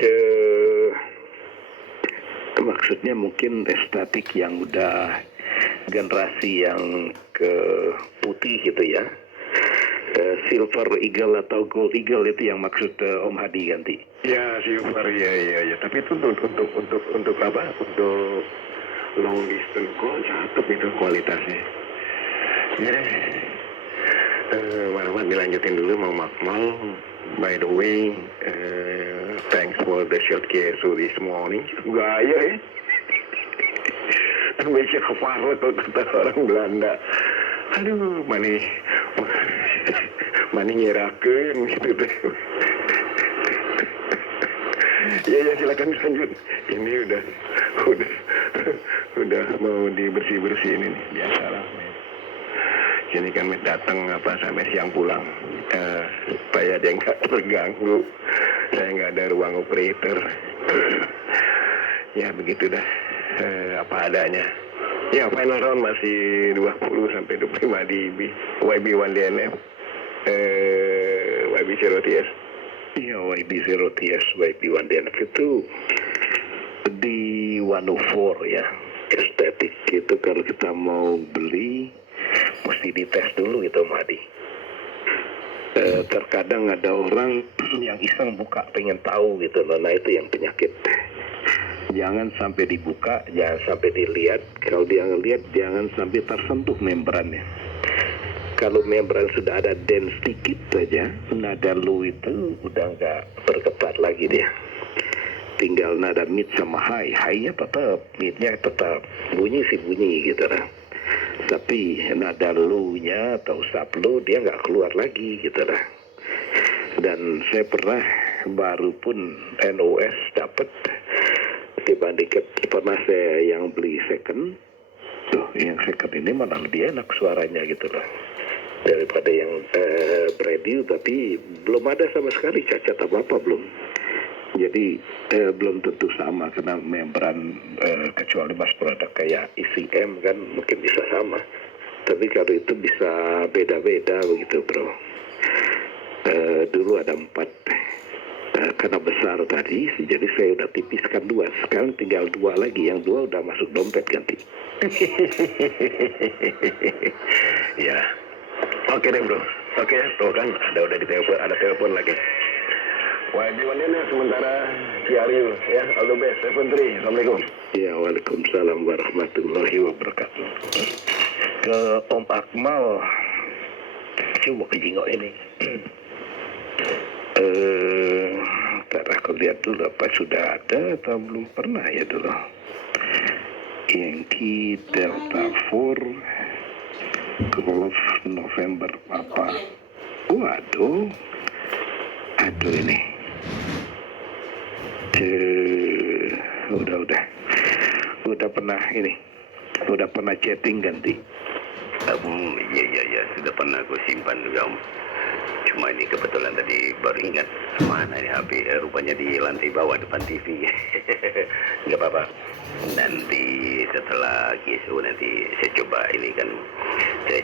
Eh, Maksudnya mungkin estetik yang udah generasi yang ke putih gitu ya. Silver Eagle atau Gold Eagle itu yang maksud Om Hadi ganti. Ya, silver, ya. Tapi itu untuk apa? Untuk long distance call cakep itu kualitasnya. Ya deh. Warman dilanjutin dulu mau Makmal. By the way, thanks for the shot kesu this morning. Gaya ya. Terbaiknya kepala kalau kata orang Belanda. Aduh, mani nyerakeun gitu deh. Ya silakan lanjut. Ini udah mau dibersih-bersihin ini biasalah. Sini kan datang sampai siang pulang supaya dia nggak terganggu. Saya nggak ada ruang operator. Ya begitu dah, apa adanya. Ya final round masih 20 sampai 25 dB. YB1 DNF, YB0 TS. Iya, YB0 TS, YB1 DNF itu di 104 ya. Estetik itu kalau kita mau beli mesti dites dulu gitu Om Hadi. Terkadang ada orang yang iseng buka pengen tahu gitu loh. Nah itu yang penyakit. Jangan sampai dibuka, jangan sampai dilihat. Kalau dia ngelihat jangan sampai tersentuh membrannya. Kalau membran sudah ada dent sedikit saja, nada low itu udah nggak berketat lagi dia. Tinggal nada mid sama high, high-nya tetap, mid-nya tetap, bunyi sih bunyi gitu lah. Tapi nada low-nya atau sub low dia nggak keluar lagi gitu lah. Dan saya pernah baru pun NOS dapat dibandingkan pernah saya yang beli second, tuh yang second ini malah lebih enak suaranya gitu loh daripada yang brand tapi belum ada sama sekali cacat apa belum. Jadi belum tentu sama karena membran kecuali mas produk kayak ECM kan mungkin bisa sama, tapi kalau itu bisa beda-beda begitu bro. Dulu ada 4 karena besar tadi jadi saya udah tipiskan 2, sekarang tinggal 2 lagi, yang 2 udah masuk dompet ganti. Ya oke deh bro, oke tuh kan udah ada telepon lagi. YB1 sementara Ciaryu ya, all the best, 73, Assalamualaikum. Ya, waalaikumsalam warahmatullahi wabarakatuh. Ke Om Akmal, coba kejengok ini. Ntar aku lihat dulu apa sudah ada atau belum pernah ya dulu. Yankee Delta 4 Golf November apa? Waduh, aduh ini. Udah pernah chatting ganti. Iya sudah pernah aku simpan juga Om. Cuma ini kebetulan tadi baru ingat mana ini HP, rupanya di lantai bawah depan TV. Nggak apa-apa. Nanti setelah GSU nanti saya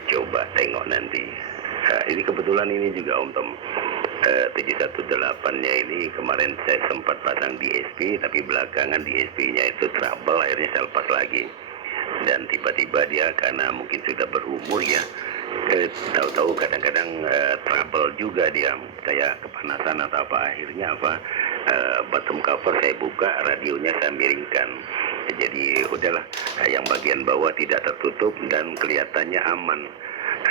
coba tengok nanti. Nah, ini kebetulan ini juga Om Tom. 718-nya ini kemarin saya sempat pasang di SP, tapi belakangan di SP-nya itu trouble, akhirnya saya lepas lagi. Dan tiba-tiba dia karena mungkin sudah berumur ya, tahu-tahu kadang-kadang trouble juga dia, kayak kepanasan atau apa, akhirnya bottom cover saya buka, radionya saya miringkan. Jadi udahlah, yang bagian bawah tidak tertutup dan kelihatannya aman.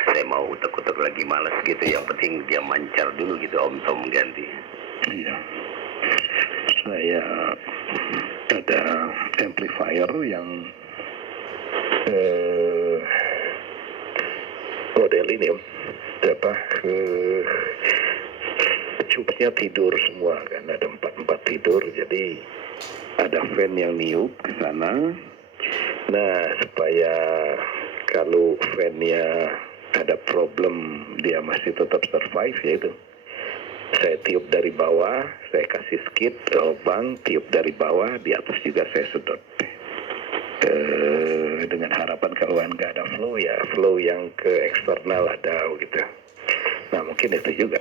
Saya mau utek-utek lagi malas gitu, yang penting dia mancar dulu gitu Om Tom ganti. Iya, saya ada amplifier yang model ini cupnya tidur semua kan, ada 4 tidur, jadi ada fan yang niup ke sana. Nah supaya kalau fan-nya ada problem dia masih tetap survive, yaitu saya tiup dari bawah, saya kasih skid lubang, tiup dari bawah, di atas juga saya sedot, dengan harapan kalau nggak ada flow yang ke eksternal ada gitu. Nah mungkin itu juga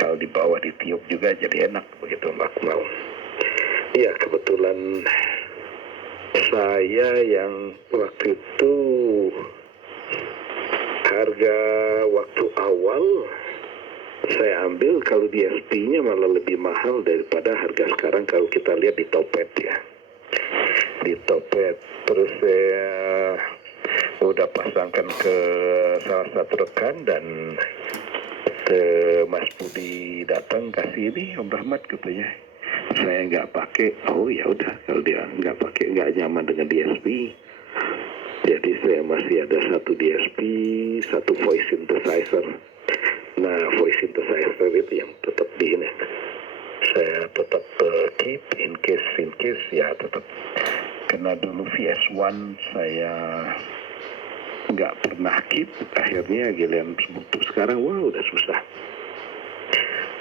kalau di bawah ditiup juga jadi enak begitu Mbak mau. Ya, kebetulan saya yang waktu itu harga waktu awal saya ambil kalau di SP-nya malah lebih mahal daripada harga sekarang kalau kita lihat di Topet ya. Di Topet terus saya udah pasangkan ke salah satu rekan dan Mas Budi datang kasih ini Om Rahmat katanya. Saya nggak pakai, oh ya udah kalau dia nggak pakai nggak nyaman dengan DSP, jadi saya masih ada satu DSP, satu voice synthesizer. Nah voice synthesizer itu yang tetap di ini, saya tetap keep in case ya tetap. Karena dulu VS1 saya nggak pernah keep, akhirnya giliran butuh sekarang wah udah susah.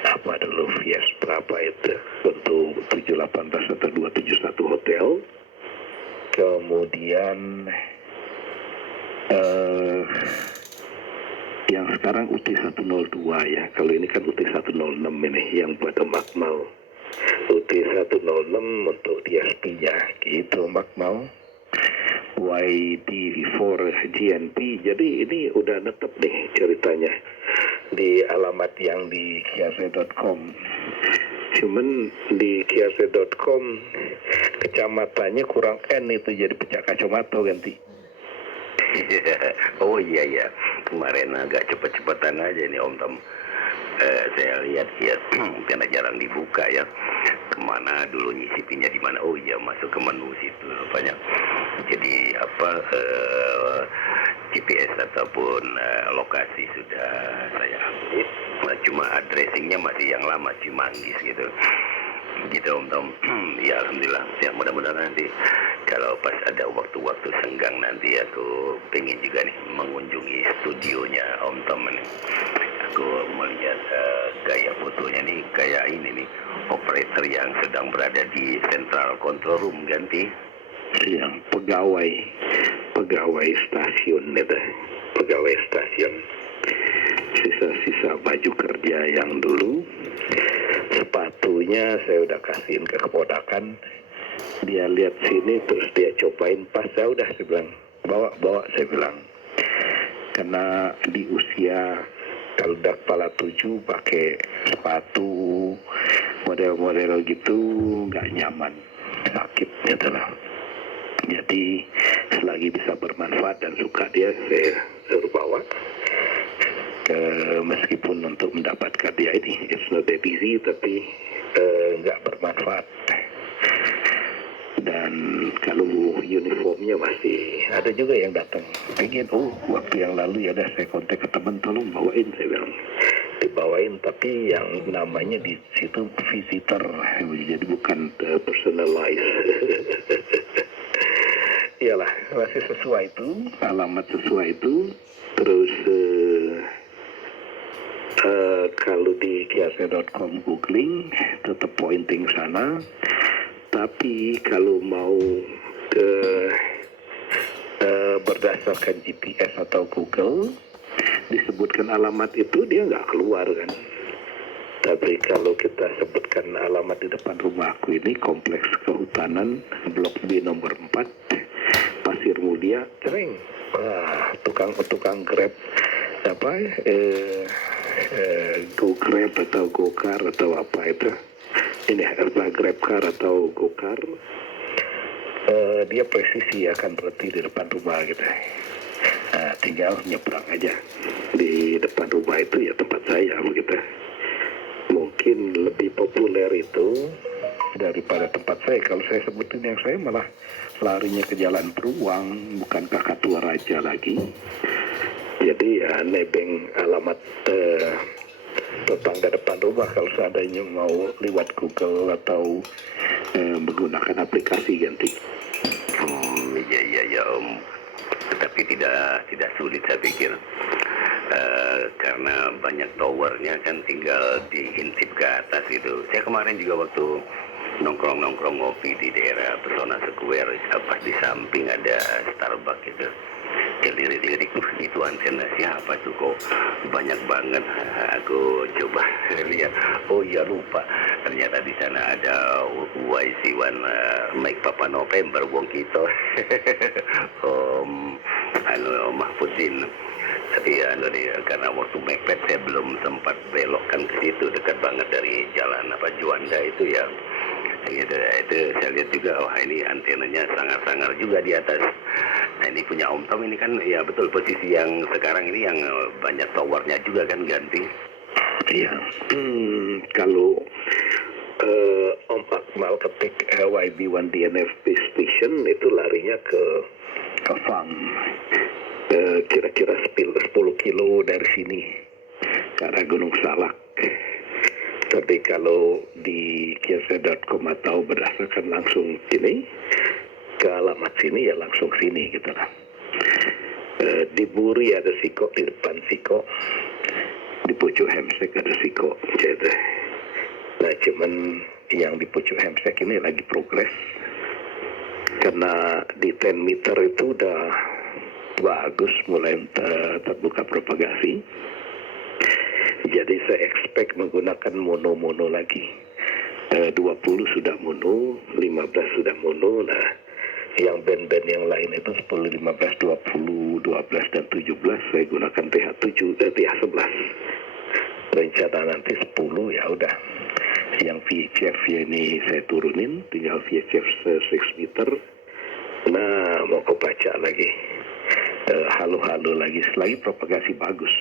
Apa dulu VS berapa itu untuk 718 atau 271 hotel, kemudian yang sekarang UT102 ya, kalau ini kan UT106 ini yang buat Makmal, UT106 untuk DSP-nya gitu Makmal, YD4 GNP. Jadi ini udah netep nih ceritanya di alamat yang di kiase.com. Cuman di kiase.com kecamatannya kurang N itu jadi pecah kacamata ganti. Oh iya, kemarin agak cepet-cepetan aja nih Om Tom. Saya lihat ya karena jarang dibuka ya. Kemana dulu nyisipinnya di mana? Oh iya masuk ke menu situ rupanya. Jadi GPS ataupun lokasi sudah saya update. Cuma addressingnya masih yang lama Cimanggis gitu. Gitu Om Tom. Ya alhamdulillah. Ya mudah-mudahan nanti kalau pas ada waktu-waktu senggang nanti aku pengen juga nih mengunjungi studionya Om Tom ini. Aku melihat gaya fotonya nih kayak ini nih operator yang sedang berada di central control room ganti. Yang pegawai stasiun itu, pegawai stasiun, sisa-sisa baju kerja yang dulu, sepatunya saya udah kasihin ke keponakan, dia lihat sini terus dia cobain pas, saya udah saya bilang bawa saya bilang, karena di usia kalau udah kepala 7 pakai sepatu model-model gitu nggak nyaman, sakit gitu lah. Jadi selagi bisa bermanfaat dan suka dia, saya suruh bawa. Meskipun untuk mendapatkan dia ini it's not that easy, tapi nggak bermanfaat. Dan kalau uniformnya masih ada juga yang datang pengen, waktu yang lalu ya udah saya kontak ke teman, tolong bawain, saya bilang dibawain, tapi yang namanya di situ visitor, jadi bukan personalized. Iyalah, masih sesuai itu, alamat sesuai itu. Terus kalau di kiase.com googling tetap pointing sana. Tapi kalau mau ke berdasarkan GPS atau Google disebutkan alamat itu dia nggak keluar kan. Tapi kalau kita sebutkan alamat di depan rumahku ini, kompleks kehutanan Blok B nomor 4 Pasir Mulia, sering tukang Grab apa Go Grab atau Go Car atau apa itu, ini apa Grab Car atau Go Car, dia presisi akan berhenti di depan rumah gitu. Nah, tinggal nyebrang aja di depan rumah itu ya tempat saya begitu. Mungkin lebih populer itu daripada tempat saya. Kalau saya sebutin yang saya malah larinya ke Jalan Beruang, bukan Kakatua Raja lagi. Jadi ya nebeng alamat tetangga depan rumah kalau seandainya mau lewat Google atau menggunakan aplikasi ganti. Iya Om. Tetapi tidak sulit saya pikir. Karena banyak towernya kan tinggal diintip ke atas gitu. Saya kemarin juga waktu nongkrong ngopi di daerah Pesona Square, pas di samping ada Starbucks gitu. lirik-lirik, itu antena siapa tuh kok banyak banget. Aku coba lihat, oh iya lupa, ternyata di sana ada YC1 Mike Papa November Wong Kito. Om Mahfudin. Tapi karena waktu mepet saya belum sempat belokkan ke situ, dekat banget dari jalan Juanda itu ya. Itu saya lihat juga, wah ini antenanya sangar-sangar juga di atas. Nah ini punya Om Tom ini kan ya betul posisi yang sekarang ini yang banyak towernya juga kan ganti. Iya, kalau Om Akmal ketik YB1 DNFP Station itu larinya ke farm, kira-kira 10 kilo dari sini ke arah Gunung Salak. Tapi kalau di kiasa.com atau berdasarkan langsung sini ke alamat sini ya langsung sini gitu lah. Di Buri ada Siko, di depan Siko, di pucuk Hemsek ada Siko gitu. Nah cuman yang di pucuk Hemsek ini lagi progres karena di 10 meter itu udah bagus, mulai terbuka propagasi. Jadi saya expect menggunakan mono-mono lagi. 20 sudah mono, 15 sudah mono. Nah, yang band-band yang lain itu 10, 15, 20, 12 dan 17 saya gunakan TH11. Rencana nanti 10 ya udah. Yang VHF ini saya turunin, tinggal VHF 6 meter. Nah, mau kau baca lagi. Halo-halo lagi, selagi propagasi bagus.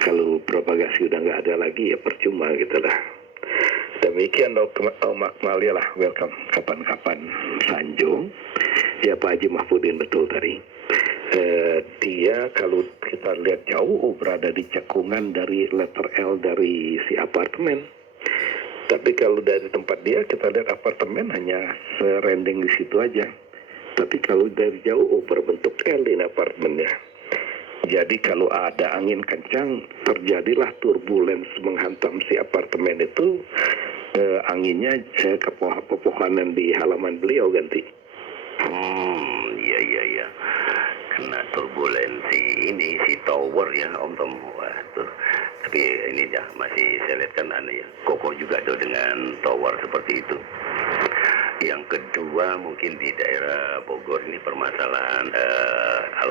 Kalau propagasi udah nggak ada lagi ya percuma gitu lah. Demikian Om Akmal ya lah, welcome kapan-kapan Sanjung. Ya Pak Haji Mahfudin betul tadi. Dia kalau kita lihat jauh berada di cekungan dari letter L dari si apartemen. Tapi kalau dari tempat dia kita lihat apartemen hanya serending di situ aja. Tapi kalau dari jauh berbentuk L di apartemennya. Jadi kalau ada angin kencang, terjadilah turbulens menghantam si apartemen itu, anginnya ke pepohonan di halaman beliau ganti. Iya. Kena turbulensi ini si tower ya Om Tom. Wah, tuh. Tapi ini ya masih saya lihat kan aneh ya. Kokoh juga tuh dengan tower seperti itu. Yang kedua mungkin di daerah Bogor ini permasalahan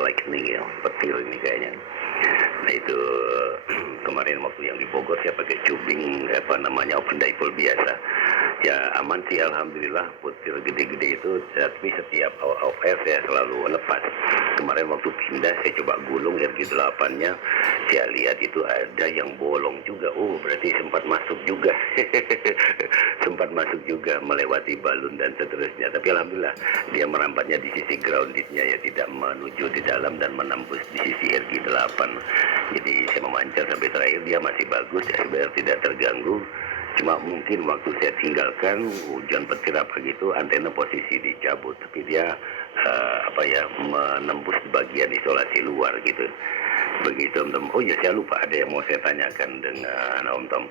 lightning ya, petir ini kayaknya. Nah itu kemarin waktu yang di Bogor saya pakai cubing open dipole biasa. Ya aman sih alhamdulillah, petir gede-gede itu, tapi setiap off air saya selalu lepas. Kemarin waktu pindah saya coba gulung RG8-nya, saya lihat itu ada yang bolong juga. Oh berarti sempat masuk juga. Sempat masuk juga melewati balun dan seterusnya. Tapi alhamdulillah dia merampatnya di sisi groundednya ya, tidak menuju di dalam dan menembus di sisi RG8. Jadi saya memancar sampai terakhir dia masih bagus ya, sebenarnya tidak terganggu. Cuma mungkin waktu saya tinggalkan hujan petir apa gitu, antena posisi dicabut, tapi dia menembus bagian isolasi luar gitu. Begitu Om Tom. Oh ya saya lupa, ada yang mau saya tanyakan dengan Om Tom.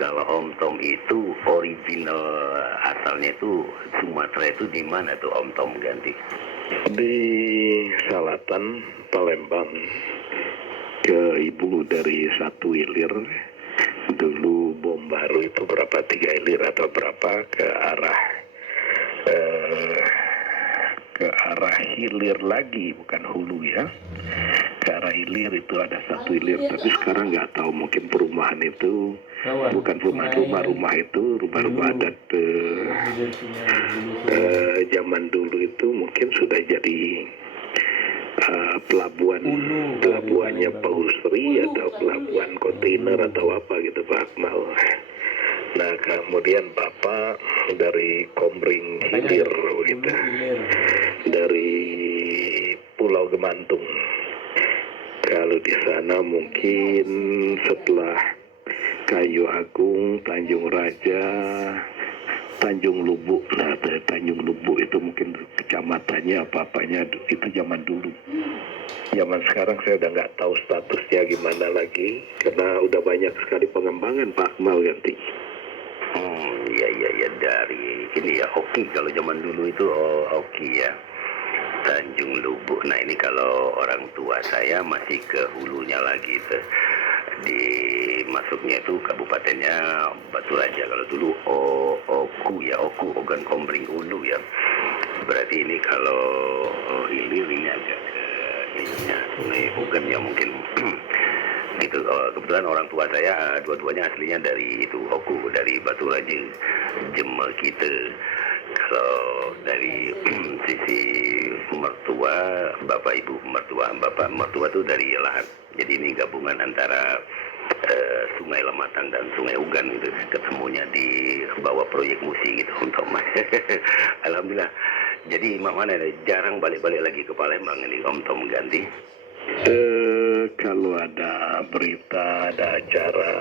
Kalau Om Tom itu original asalnya itu Sumatera itu di mana tuh Om Tom ganti? Di Salatan, Palembang. Ke ibu dari 1 ilir. Dulu bom baru itu berapa, 3 ilir atau berapa ke arah hilir lagi, bukan hulu ya. Ke arah hilir itu ada 1 ilir, tapi sekarang nggak tahu, mungkin perumahan itu bukan rumah itu rumah adat zaman dulu itu mungkin sudah jadi pelabuhannya Pausri atau pelabuhan kontainer atau apa gitu Pak Akmal. Nah kemudian Bapak dari Komering Hilir gitu, dari Pulau Gemantung. Kalau di sana mungkin setelah Kayu Agung, Tanjung Raja, Tanjung Lubuk. Nah, Tanjung Lubuk itu mungkin kecamatannya apa-apanya itu zaman dulu. Zaman sekarang saya udah nggak tahu statusnya gimana lagi, karena udah banyak sekali pengembangan Pak Akmal ganti. Iya dari ini ya Oki, kalau zaman dulu itu Oki ya. Tanjung Lubuk. Nah ini kalau orang tua saya masih ke hulunya lagi tuh. Di masuknya itu kabupatennya Batu Raja. Kalau dulu Oku, Ogan Kombring Hulu ya. Berarti ini kalau ini agak ke ininya Sungai Ogan ya mungkin. Gitu. Kebetulan orang tua saya dua-duanya aslinya dari itu Oku, dari Batu Raja, Jemel kita. Kalau dari sisi mertua, bapak ibu mertua, bapak mertua itu dari Lahat. Jadi ini gabungan antara Sungai Lematang dan Sungai Ugan itu, ketemunya di bawah proyek musi gitu untuk Alhamdulillah. Jadi mak mana jarang balik-balik lagi ke Palembang ini Om Tom ganti. Kalau ada berita, ada acara,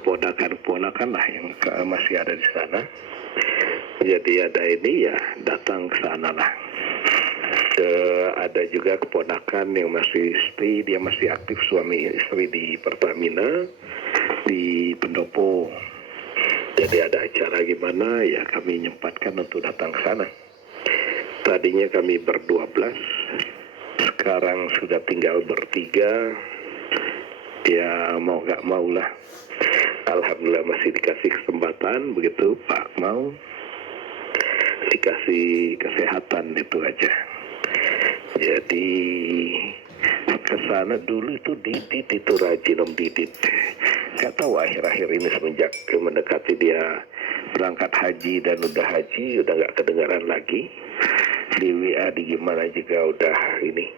keponakan-keponakan lah yang masih ada di sana. Jadi ada ini ya datang ke sana lah. Ada juga keponakan yang masih stay, dia masih aktif suami istri di Pertamina di Pendopo. Jadi ada acara gimana ya kami nyempatkan untuk datang ke sana. Tadinya kami ber-12, sekarang sudah tinggal ber-3. Ya mau gak mau lah. Alhamdulillah masih dikasih kesempatan begitu Pak mau dikasih kesehatan itu aja. Jadi kesana dulu itu Didit itu rajin Om Didit. Gak tahu akhir-akhir ini semenjak mendekati dia berangkat haji dan udah haji udah gak kedengaran lagi. Di WA di gimana juga udah ini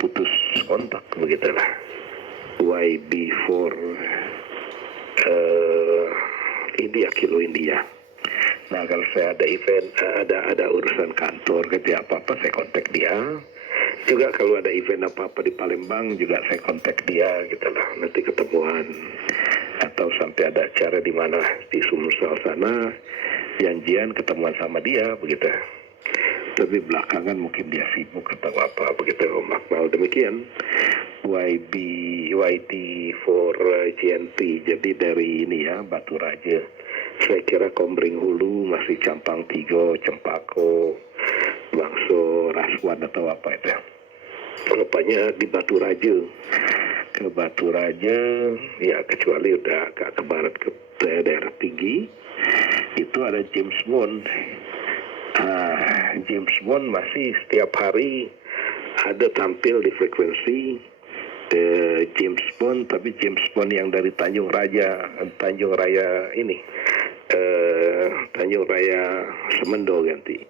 putus kontak begitulah. YB4 India Kilo India. Nah kalau saya ada event, ada urusan kantor, ketika apa-apa saya kontak dia. Juga kalau ada event apa-apa di Palembang juga saya kontak dia gitu lah. Nanti ketemuan atau sampai ada acara di mana di Sumsel sana, janjian ketemuan sama dia begitu. Tapi belakangan mungkin dia sibuk atau apa begitu Om Akmal. Demikian YT for GNP. Jadi dari ini ya Batu Raja. Saya kira Kombring Hulu masih Campang Tigo, Cempako, Bangso, Raswan atau apa itu. Rupanya di Batu Raja. Ke Batu Raja ya kecuali udah agak ke barat ke daerah tinggi itu ada James Bond. James Bond masih setiap hari ada tampil di frekuensi James Bond, tapi James Bond yang dari Tanjung Raya ini Tanjung Raya Semendo ganti.